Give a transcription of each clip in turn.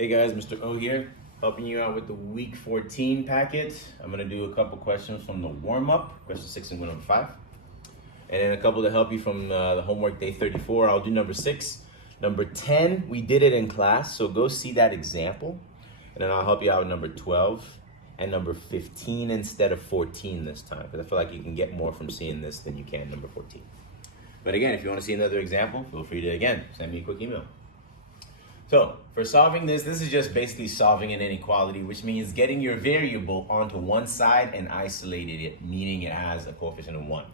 Hey guys, Mr. O here, helping you out with the week 14 packet. I'm gonna do a couple questions from the warm-up, question 6 and number 5. And then a couple to help you from the homework day 34. I'll do number 6. Number 10, we did it in class, so go see that example. And then I'll help you out with number 12 and number 15 instead of 14 this time, because I feel like you can get more from seeing this than you can number 14. But again, if you want to see another example, feel free to, again, send me a quick email. So for solving this is just basically solving an inequality, which means getting your variable onto one side and isolating it, meaning it has a coefficient of 1.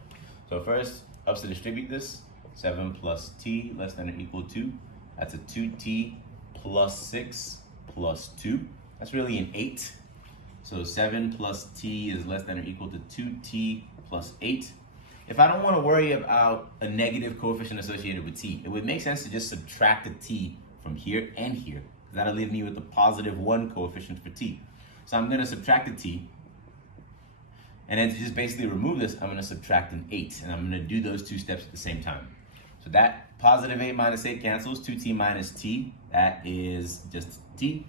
So first, helps to distribute this. 7 plus t less than or equal to. That's a 2t plus 6 plus 2. That's really an 8. So 7 plus t is less than or equal to 2t plus 8. If I don't want to worry about a negative coefficient associated with t, it would make sense to just subtract a t from here and here. That'll leave me with a positive 1 coefficient for t. So I'm going to subtract a t. And then to just basically remove this, I'm going to subtract an 8. And I'm going to do those two steps at the same time. So that positive 8 minus 8 cancels. 2t minus t, that is just t.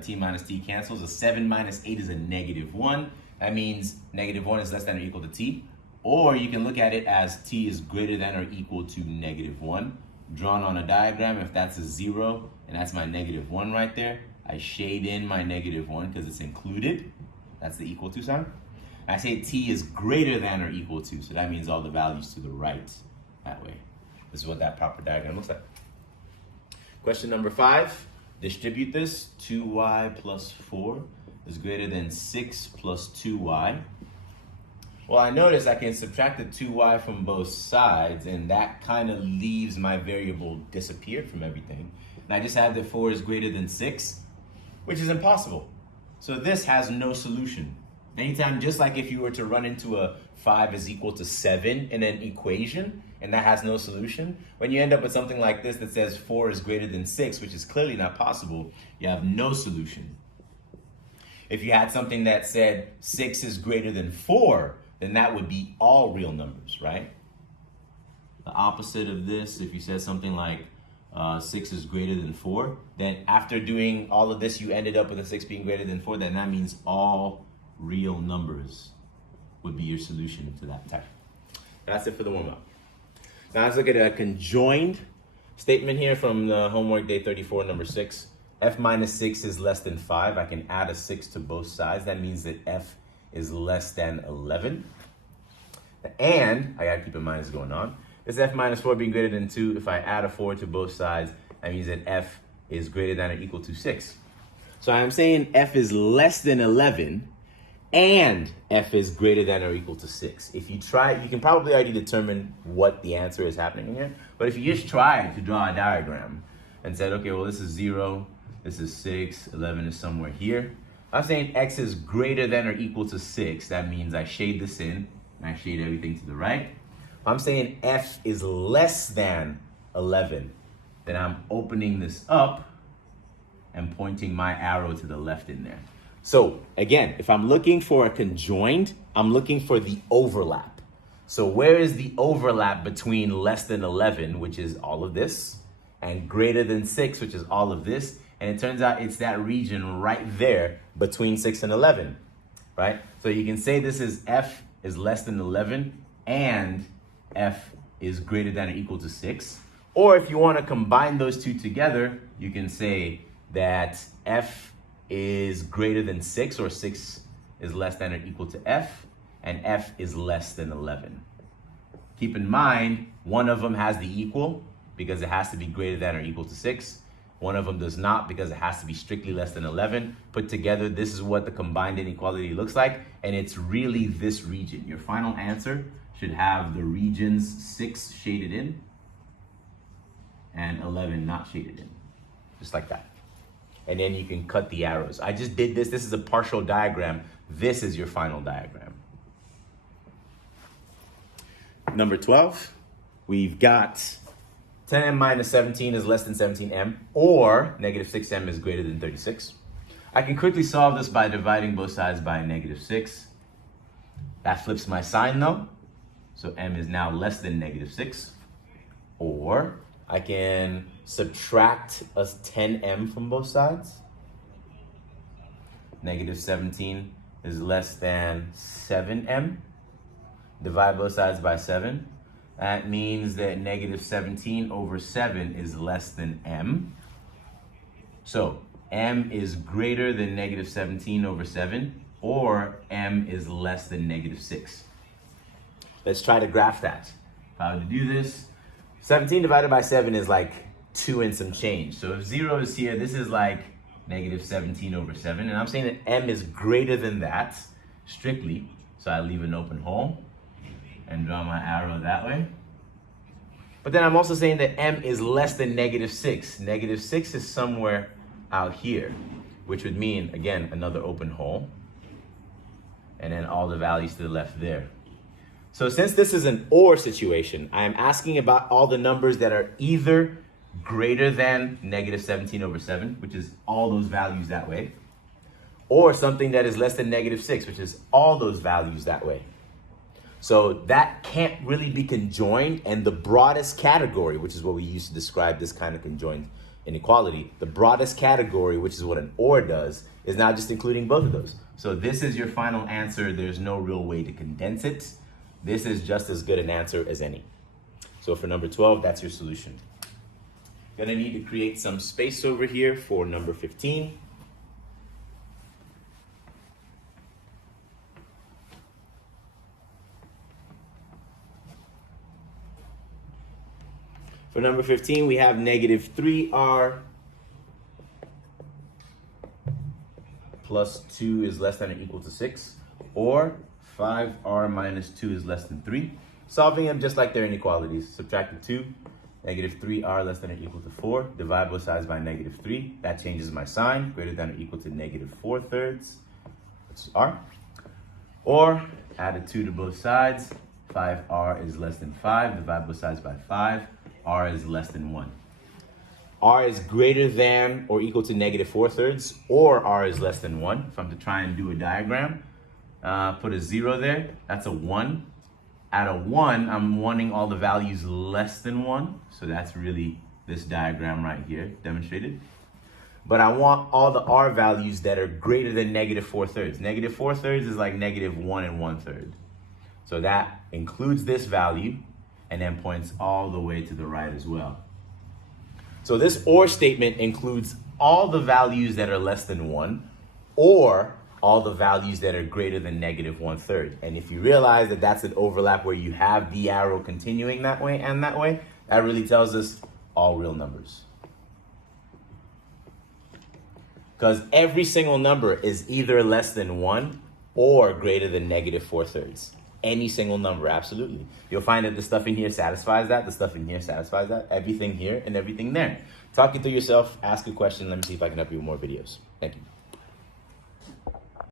T minus t cancels. A 7 minus 8 is a negative 1. That means negative 1 is less than or equal to t. Or you can look at it as t is greater than or equal to negative 1. Drawn on a diagram, if that's a 0, and that's my negative 1 right there, I shade in my negative 1 because it's included. That's the equal to sign. I say t is greater than or equal to, so that means all the values to the right that way. This is what that proper diagram looks like. Question number 5, distribute this. 2y plus 4 is greater than 6 plus 2y. Well, I notice I can subtract the 2y from both sides, and that kind of leaves my variable disappeared from everything. And I just have that 4 is greater than 6, which is impossible. So this has no solution. Anytime, just like if you were to run into a 5 is equal to 7 in an equation, and that has no solution, when you end up with something like this that says 4 is greater than 6, which is clearly not possible, you have no solution. If you had something that said 6 is greater than 4, then that would be all real numbers, right? The opposite of this, if you said something like 6 is greater than 4, then after doing all of this, you ended up with a 6 being greater than 4, then that means all real numbers would be your solution to that type. That's it for the warm-up. Now let's look at a conjoined statement here from the homework day 34, number 6. F minus 6 is less than 5. I can add a 6 to both sides. That means that F is less than 11. And, I gotta keep in mind what's going on. This F minus 4 being greater than 2, if I add a 4 to both sides, that means that F is greater than or equal to 6. So I'm saying F is less than 11, and F is greater than or equal to 6. If you try, you can probably already determine what the answer is happening here. But if you just try to draw a diagram and said, okay, well, this is 0, this is 6, 11 is somewhere here. I'm saying X is greater than or equal to 6. That means I shade this in, and I shade everything to the right. If I'm saying F is less than 11, then I'm opening this up and pointing my arrow to the left in there. So again, if I'm looking for a conjoined, I'm looking for the overlap. So where is the overlap between less than 11, which is all of this, and greater than 6, which is all of this? And it turns out it's that region right there between 6 and 11, right? So you can say this is F is less than 11 and F is greater than or equal to 6. Or if you want to combine those two together, you can say that F is greater than 6, or 6 is less than or equal to F, and F is less than 11. Keep in mind, one of them has the equal because it has to be greater than or equal to 6. One of them does not because it has to be strictly less than 11. Put together, this is what the combined inequality looks like, and it's really this region. Your final answer should have the regions 6 shaded in and 11 not shaded in, just like that. And then you can cut the arrows. I just did this. This is a partial diagram. This is your final diagram. Number 12, we've got 10m minus 17 is less than 17m, or negative 6m is greater than 36. I can quickly solve this by dividing both sides by negative 6. That flips my sign though. So m is now less than negative 6. Or I can subtract us 10m from both sides. Negative 17 is less than 7m. Divide both sides by 7. That means that negative 17 over 7 is less than m. So m is greater than negative 17 over 7, or m is less than negative 6. Let's try to graph that. If I were to do this, 17 divided by 7 is like 2 and some change. So if 0 is here, this is like negative 17 over 7. And I'm saying that m is greater than that, strictly. So I leave an open hole and draw my arrow that way. But then I'm also saying that m is less than negative 6. Negative 6 is somewhere out here, which would mean, again, another open hole. And then all the values to the left there. So since this is an OR situation, I am asking about all the numbers that are either greater than negative 17 over 7, which is all those values that way, or something that is less than negative 6, which is all those values that way. So that can't really be conjoined, and the broadest category, which is what we use to describe this kind of conjoined inequality, the broadest category, which is what an OR does, is now just including both of those. So this is your final answer. There's no real way to condense it. This is just as good an answer as any. So for number 12, that's your solution. Gonna need to create some space over here for number 15. For number 15, we have negative 3r plus 2 is less than or equal to 6, or 5r minus 2 is less than 3. Solving them just like they're inequalities. Subtracting 2, negative 3r less than or equal to 4. Divide both sides by negative 3. That changes my sign. Greater than or equal to negative 4/3, which is r. Or add a 2 to both sides. 5r is less than 5. Divide both sides by 5. R is less than 1. R is greater than or equal to negative 4/3, or R is less than 1. If I'm to try and do a diagram, put a 0 there, that's a 1. At a 1, I'm wanting all the values less than 1. So that's really this diagram right here demonstrated. But I want all the R values that are greater than negative 4/3. Negative 4/3 is like negative 1 1/3. So that includes this value and then points all the way to the right as well. So this OR statement includes all the values that are less than 1, or all the values that are greater than negative 1/3. And if you realize that that's an overlap where you have the arrow continuing that way and that way, that really tells us all real numbers. Because every single number is either less than 1 or greater than negative 4/3. Any single number, absolutely. You'll find that the stuff in here satisfies that, the stuff in here satisfies that, everything here and everything there. Talk it through yourself, ask a question, let me see if I can help you with more videos. Thank you.